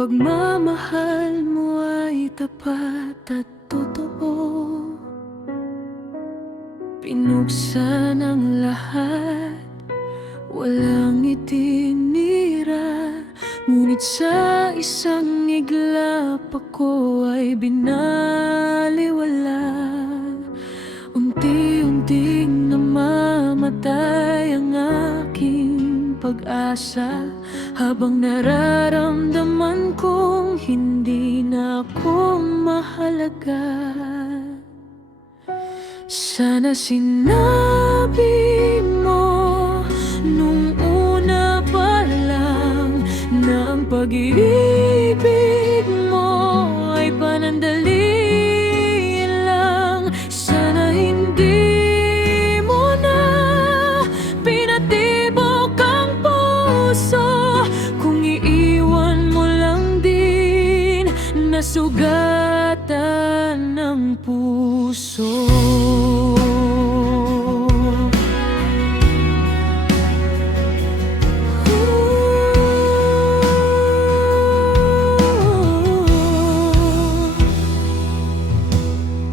pagmamahal mo ay tapat at totoo. Pinuksan ang lahat, walang itinira. Ngunit sa isang iglap ako ay binaliwala. Unti-unting namamatay ang aking pag-asa, habang nararamdaman kong hindi na ako mahalaga. Sana sinabi mo nung una pa lang na ang pag-ibig mo ay panandali lang. Sana hindi mo na pinatibok ang puso, kung iiwan mo lang din nasugatan ng puso.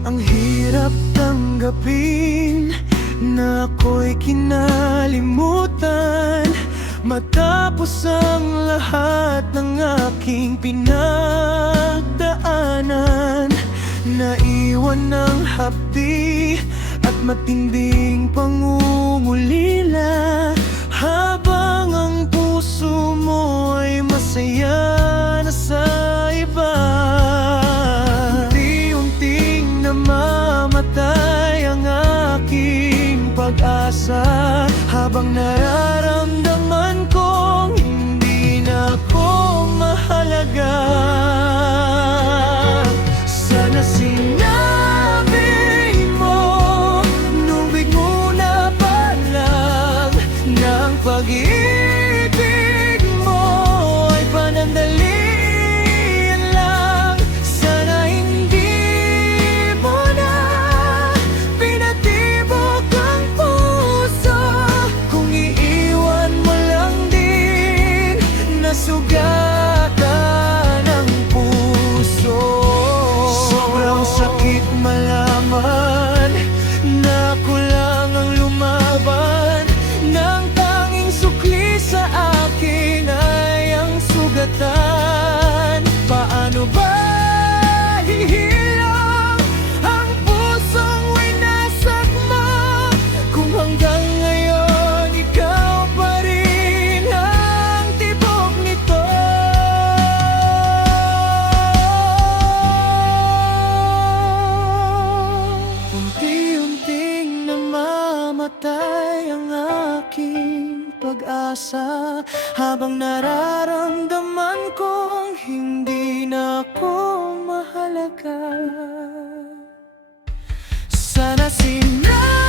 Ang hirap tanggapin na ako'y kinalimutan, matapos ang lahat ng aking pinagdaanan. Naiwan ng hapdi at matinding pangungulila, habang ang puso mo ay masaya na sa iba. Unti-unting namamatay ang aking pag-asa, habang nararamdaman kong hindi na ako mahalaga. Sana sinabi mo nung bigmuna pa lang na ang pag-ibig mo ay panandalian lang. Sana hindi mo na pinatibok ang puso, kung iiwan mo lang din nasugatan ang puso. Sobrang sakit malaman na ako lang ang lumaban, nang tanging sukli sa akin ay ang sugatan. Paano ba hihilang ang pusong winasakma, kung hanggang ngayon ikaw pa rin ang tibok nito? Unti-unting namamatay ang aking pag-asa, habang nararamdaman kong hindi na ako mahalaga. Sana sinabi